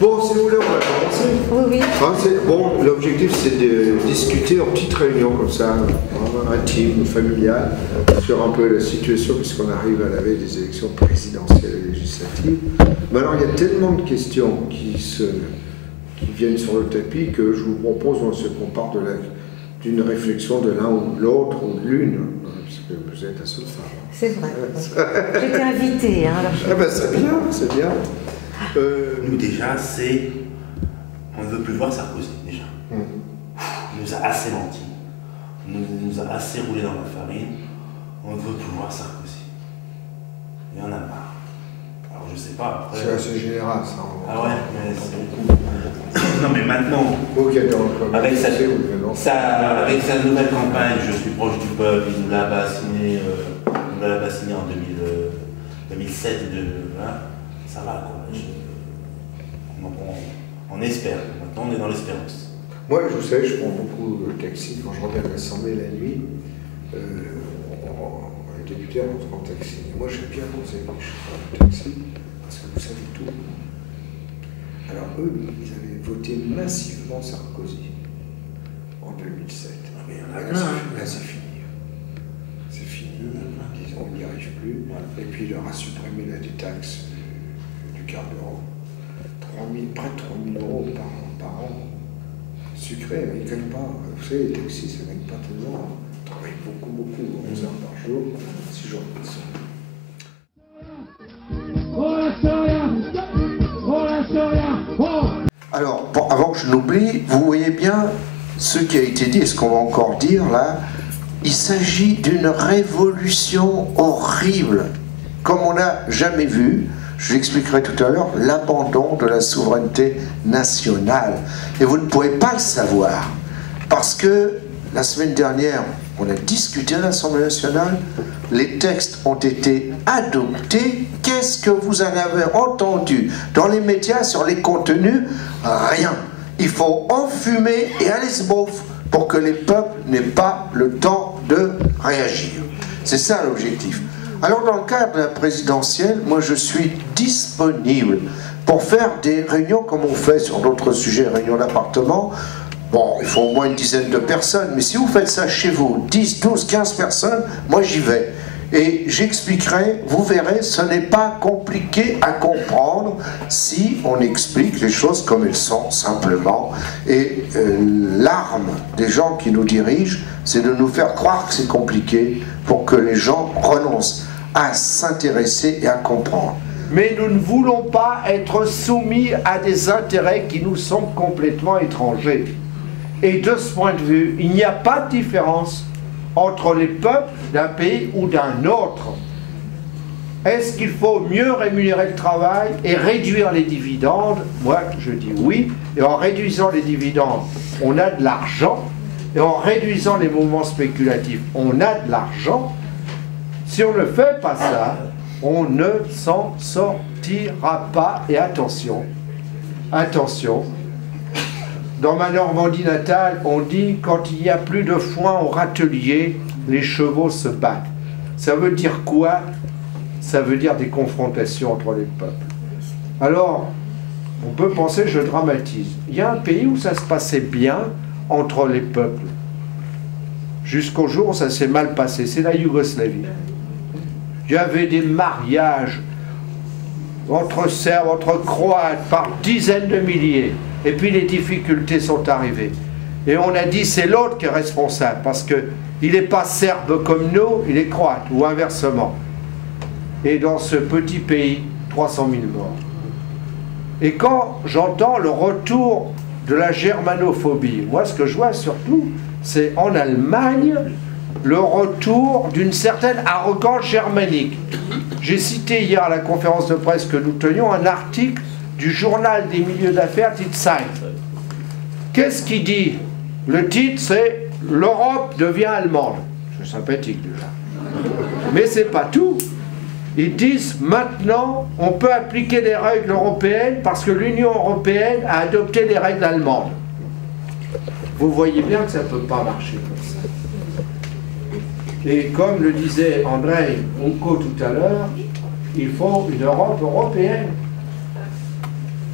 Bon, si vous voulez, on va commencer. Oui, oui. Bon, l'objectif, c'est de discuter en petite réunion comme ça, intime, familiale, sur un peu la situation, puisqu'on arrive à la veille des élections présidentielles et législatives. Mais alors, il y a tellement de questions qui viennent sur le tapis que je vous propose qu'on part d'une réflexion de l'un ou de l'autre, ou de l'une, puisque vous êtes la seule femme. C'est vrai. J'étais invitée. Hein, alors Ah ben c'est bien, c'est bien. Nous déjà, on ne veut plus voir Sarkozy, déjà. Il nous a assez menti. Il nous a assez roulé dans la farine. On ne veut plus voir Sarkozy. Il y en a marre. Alors je sais pas, après... C'est assez général, ça. Ah ouais, mais c'est... Non mais maintenant, avec sa nouvelle campagne, je suis proche du peuple, il nous l'a bassiné, en 2007, hein, ça va quoi. On espère, maintenant on est dans l'espérance. Moi, vous savez, je prends beaucoup de taxi. Quand je reviens de l'Assemblée la nuit, les députés rentrent en taxi. Et moi, j'aime bien poser les chauffeurs de taxi, parce que vous savez tout. Alors eux, ils avaient voté massivement Sarkozy en 2007. Ah, mais là, c'est fini. C'est fini, disons, on n'y arrive plus. Et puis il leur a supprimé la détaxe du carburant. Près de 3 000 € par an. Sucré, ils ne gagnent pas. Vous savez, les taxis, ça ne gagne pas tellement. Ils travaillent beaucoup, 11 heures par jour, 6 jours par semaine. Alors, bon, avant que je n'oublie, vous voyez bien ce qui a été dit et ce qu'on va encore dire là. Il s'agit d'une révolution horrible, comme on n'a jamais vu. Je l'expliquerai tout à l'heure, l'abandon de la souveraineté nationale. Et vous ne pouvez pas le savoir, parce que la semaine dernière, on a discuté à l'Assemblée nationale, les textes ont été adoptés. Qu'est-ce que vous en avez entendu dans les médias sur les contenus? Rien. Il faut enfumer et aller se bouffer pour que les peuples n'aient pas le temps de réagir. C'est ça l'objectif. Alors dans le cadre de la présidentielle, moi je suis disponible pour faire des réunions comme on fait sur d'autres sujets, réunions d'appartement. Bon, il faut au moins une dizaine de personnes, mais si vous faites ça chez vous, 10, 12, 15 personnes, moi j'y vais. Et j'expliquerai, vous verrez, ce n'est pas compliqué à comprendre si on explique les choses comme elles sont, simplement. Et l'arme des gens qui nous dirigent, c'est de nous faire croire que c'est compliqué pour que les gens renoncent à s'intéresser et à comprendre. Mais nous ne voulons pas être soumis à des intérêts qui nous sont complètement étrangers. Et de ce point de vue, il n'y a pas de différence entre les peuples d'un pays ou d'un autre. Est-ce qu'il faut mieux rémunérer le travail et réduire les dividendes? Moi, je dis oui. Et en réduisant les dividendes, on a de l'argent. Et en réduisant les mouvements spéculatifs, on a de l'argent. Si on ne fait pas ça, on ne s'en sortira pas. Et attention, attention, dans ma Normandie natale, on dit quand il n'y a plus de foin au râtelier, les chevaux se battent. Ça veut dire quoi? Ça veut dire des confrontations entre les peuples. Alors, on peut penser, je dramatise. Il y a un pays où ça se passait bien entre les peuples. Jusqu'au jour où ça s'est mal passé, c'est la Yougoslavie. Il y avait des mariages entre Serbes, entre Croates, par dizaines de milliers. Et puis les difficultés sont arrivées. Et on a dit c'est l'autre qui est responsable, parce qu'il n'est pas serbe comme nous, il est croate, ou inversement. Et dans ce petit pays, 300 000 morts. Et quand j'entends le retour de la germanophobie, moi ce que je vois surtout, c'est en Allemagne, le retour d'une certaine arrogance germanique. J'ai cité hier à la conférence de presse que nous tenions un article du journal des milieux d'affaires, Die Zeit. Qu'est-ce qu'il dit? Le titre, c'est « L'Europe devient allemande ». C'est sympathique déjà. Mais c'est pas tout. Ils disent maintenant, on peut appliquer des règles européennes parce que l'Union européenne a adopté des règles allemandes. Vous voyez bien que ça ne peut pas marcher comme ça. Et comme le disait Andrei Unko tout à l'heure, il faut une Europe européenne.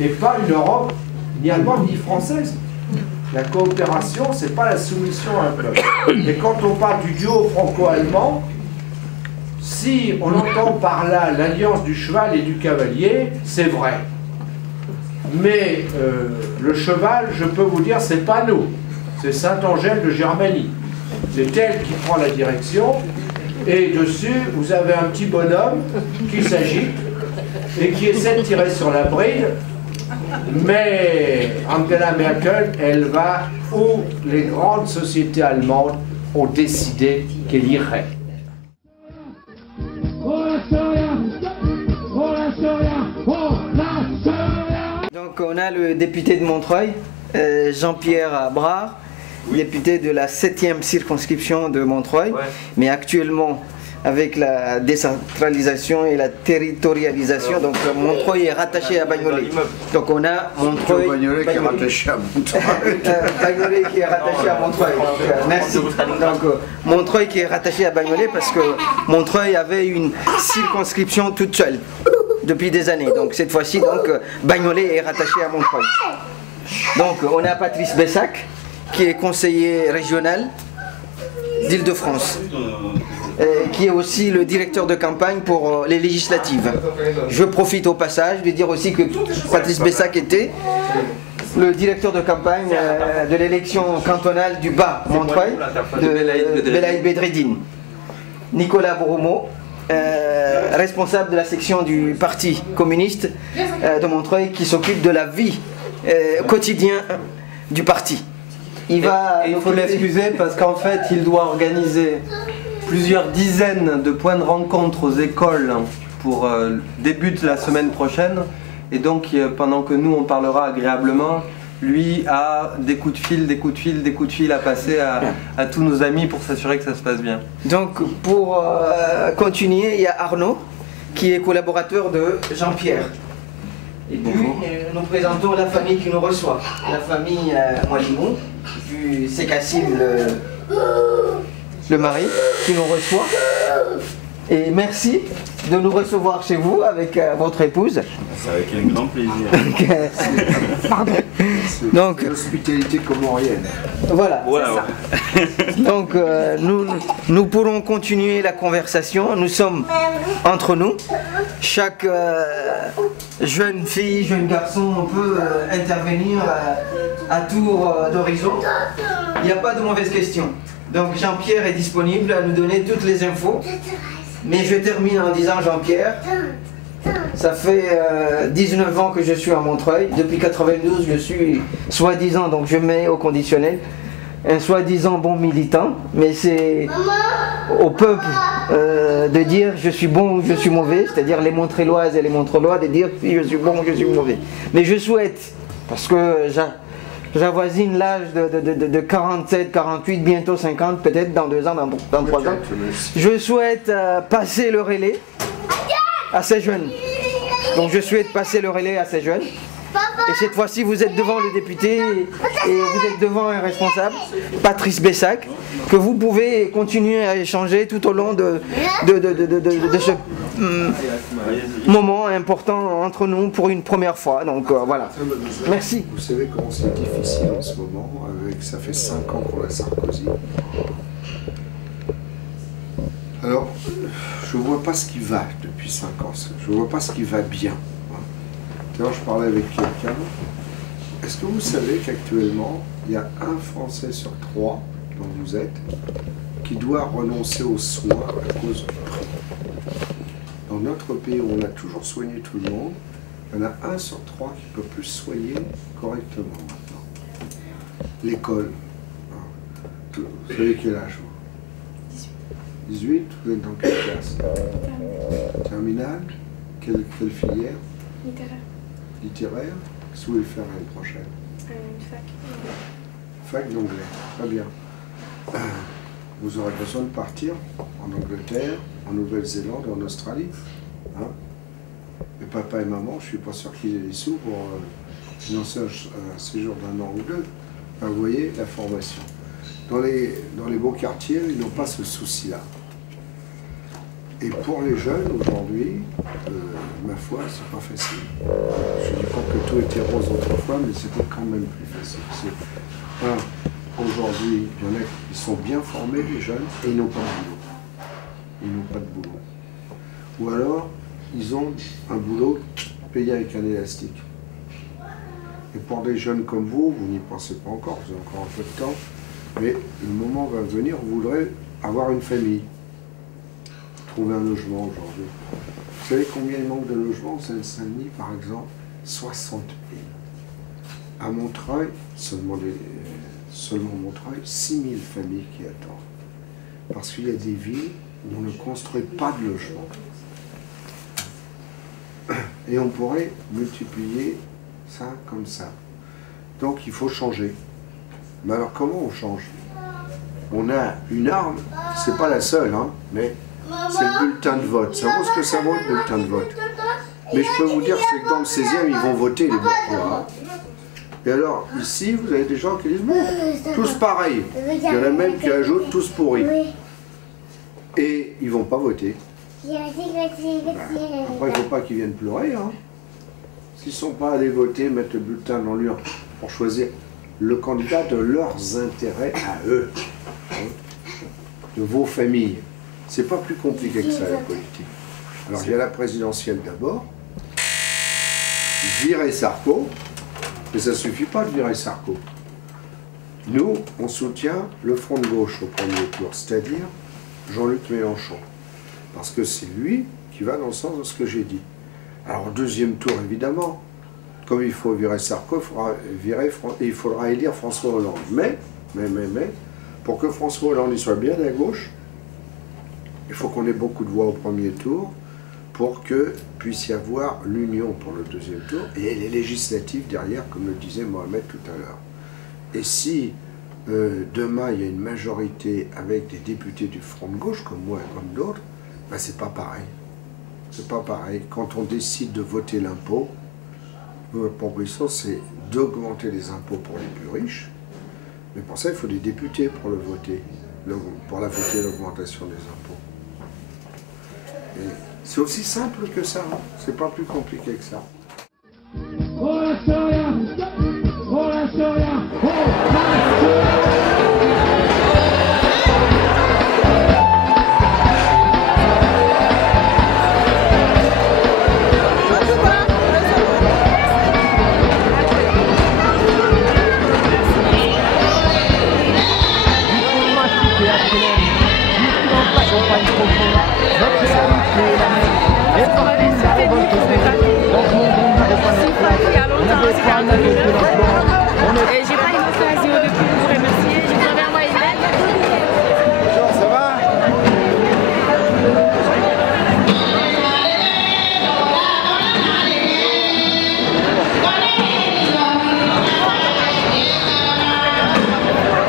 et pas une Europe ni allemande ni française. La coopération, c'est pas la soumission à un peuple. Et quand on parle du duo franco-allemand, si on entend par là l'alliance du cheval et du cavalier, c'est vrai. Mais le cheval, je peux vous dire, c'est pas nous. C'est Sainte-Angèle de Germanie. C'est elle qui prend la direction. Et dessus, vous avez un petit bonhomme qui s'agite et qui essaie de tirer sur la bride. Mais Angela Merkel, elle va où les grandes sociétés allemandes ont décidé qu'elle irait. Donc on a le député de Montreuil, Jean-Pierre Brard, député de la 7e circonscription de Montreuil, mais actuellement avec la décentralisation et la territorialisation, donc Montreuil est rattaché à Bagnolet. Donc on a Montreuil, Bagnolet qui est rattaché à Montreuil. Bagnolet qui est rattaché à Montreuil. Donc, merci. Donc Montreuil qui est rattaché à Bagnolet parce que Montreuil avait une circonscription toute seule depuis des années. Donc cette fois-ci, Bagnolet est rattaché à Montreuil. Donc on a Patrice Bessac qui est conseiller régional d'Île-de-France, qui est aussi le directeur de campagne pour les législatives. Je profite au passage de dire aussi que Patrice Bessac était le directeur de campagne de l'élection cantonale du Bas Montreuil de Belaïd Bedreddine. Nicolas Boromo, responsable de la section du Parti communiste de Montreuil qui s'occupe de la vie quotidienne du parti. Il faut l'excuser parce qu'en fait il doit organiser plusieurs dizaines de points de rencontre aux écoles pour début de la semaine prochaine, et donc pendant que nous on parlera agréablement, lui a des coups de fil à passer à tous nos amis pour s'assurer que ça se passe bien. Donc pour continuer, il y a Arnaud qui est collaborateur de Jean-Pierre. Et puis nous présentons la famille qui nous reçoit, la famille Moalimou, c'est Cassim le mari qui nous reçoit. Et merci de nous recevoir chez vous avec votre épouse. C'est avec un grand plaisir. Pardon. Donc l'hospitalité comorienne. Voilà. Voilà. Donc nous pourrons continuer la conversation. Nous sommes entre nous. Chaque jeune fille, jeune garçon, on peut intervenir à tour d'horizon. Il n'y a pas de mauvaises questions. Donc Jean-Pierre est disponible à nous donner toutes les infos. Mais je termine en disant, Jean-Pierre, ça fait 19 ans que je suis à Montreuil. Depuis 92, je suis soi-disant, donc je mets au conditionnel, un soi-disant bon militant. Mais c'est au peuple de dire je suis bon ou je suis mauvais, c'est-à-dire les Montreuilloises et les Montreuillois de dire si je suis bon ou je suis mauvais. Mais je souhaite, parce que j'avoisine l'âge de 47, 48, bientôt 50, peut-être dans 2 ans, dans 3 ans. Je souhaite passer le relais à ces jeunes. Donc je souhaite passer le relais à ces jeunes. Et cette fois-ci, vous êtes devant le député et vous êtes devant un responsable, Patrice Bessac, que vous pouvez continuer à échanger tout au long de ce moment important entre nous pour une première fois. Donc voilà. Merci. Vous savez comment c'est difficile en ce moment, ça fait 5 ans qu'on a Sarkozy. Alors, je ne vois pas ce qui va depuis 5 ans, je ne vois pas ce qui va bien. D'ailleurs, je parlais avec quelqu'un. Est-ce que vous savez qu'actuellement, il y a un Français sur 3, dont vous êtes, qui doit renoncer aux soins à cause du prix? Dans notre pays où on a toujours soigné tout le monde, il y en a 1 sur 3 qui ne peut plus soigner correctement maintenant. L'école. Vous savez quel âge vous? 18. Vous êtes dans quelle classe? Terminale? Quelle filière? Littéraire. Qu'est-ce que vous voulez faire l'année prochaine? Une fac. Fac d'anglais. Très bien. Vous aurez besoin de partir en Angleterre, en Nouvelle-Zélande, en Australie. Hein? Et papa et maman, je ne suis pas sûr qu'ils aient les sous pour financer un séjour d'1 an ou 2. Enfin, vous voyez, la formation. Dans les beaux quartiers, ils n'ont pas ce souci-là. Et pour les jeunes, aujourd'hui, ma autrefois, c'est pas facile. Je ne dis pas que tout était rose autrefois, mais c'était quand même plus facile. Aujourd'hui, il y en a qui sont bien formés, les jeunes, et ils n'ont pas de boulot. Ils n'ont pas de boulot. Ou alors, ils ont un boulot payé avec un élastique. Et pour des jeunes comme vous n'y pensez pas encore, vous avez encore un peu de temps, mais le moment va venir, vous voudrez avoir une famille. Trouver un logement aujourd'hui. Vous savez combien il manque de logements en Seine-Saint-Denis, par exemple? 60 000. À Montreuil, seulement Montreuil, 6 000 familles qui attendent. Parce qu'il y a des villes où on ne construit pas de logement. Et on pourrait multiplier ça comme ça. Donc il faut changer. Mais alors comment on change? On a une arme, c'est pas la seule, hein, mais c'est le bulletin de vote. Ça vaut ce que ça vaut, le bulletin de vote. Mais je peux vous dire c'est que dans le 16e, ils vont voter les bourgeois. Et alors, ici, vous avez des gens qui disent, bon, tous pareils. Il y en a même qui ajoutent tous pourris. Et ils vont pas voter. Après, il ne faut pas qu'ils viennent pleurer. Hein. S'ils ne sont pas allés voter, mettre le bulletin dans l'urne pour choisir le candidat de leurs intérêts à eux, hein, de vos familles. C'est pas plus compliqué que ça, la politique. Alors, il y a la présidentielle d'abord, virer Sarko, mais ça ne suffit pas de virer Sarko. Nous, on soutient le Front de gauche au premier tour, c'est-à-dire Jean-Luc Mélenchon. Parce que c'est lui qui va dans le sens de ce que j'ai dit. Alors, au deuxième tour, évidemment, comme il faut virer Sarko, il faudra élire François Hollande. Mais, pour que François Hollande il soit bien à gauche, il faut qu'on ait beaucoup de voix au premier tour pour que puisse y avoir l'union pour le deuxième tour et les législatives derrière, comme le disait Mohamed tout à l'heure. Et si demain il y a une majorité avec des députés du Front de gauche, comme moi et comme d'autres, ben c'est pas pareil. C'est pas pareil. Quand on décide de voter l'impôt, notre proposition c'est d'augmenter les impôts pour les plus riches, mais pour ça il faut des députés pour le voter, pour la voter l'augmentation des impôts. C'est aussi simple que ça, hein. C'est pas plus compliqué que ça. Et j'ai pas eu l'occasion de vous remercier. Je vous envoie une lettre. Bonjour, ça va?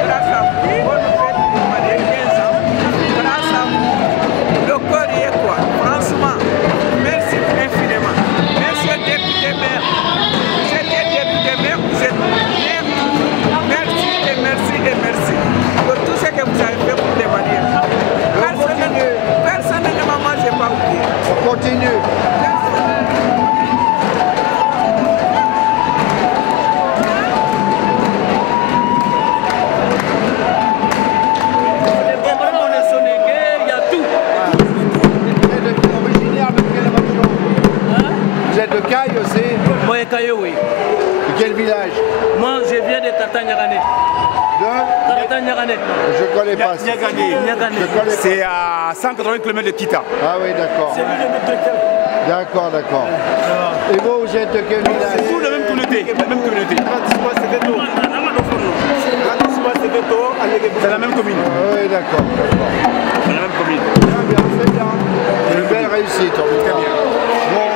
Grâce à vous, bonne fête pour Marie 15 ans. Grâce à vous, le corps y est quoi? Franchement, merci infiniment. Merci député maire. Vous êtes député maire, vous êtes maire. Merci et merci et merci pour tout ce que vous avez fait pour les manières. Personnellement, moi, je n'ai pas oublié. On continue. Originaire de quelle région? Vous êtes de Caille aussi? Moi, Caille, oui. De quel village? Moi, je viens de Tata Nyagane. De Tata Nyagane. Je connais pas. Nyagane. C'est à 180 km de Kita. Ah oui, d'accord. C'est lui le maître de Caille. D'accord, d'accord. Et vous êtes de quel village? C'est tout la même communauté. La même communauté. C'est la même commune. Ah oui, d'accord. C'est la même commune. Bien, bien, c'est bien. Une belle réussite en tout cas. Bon,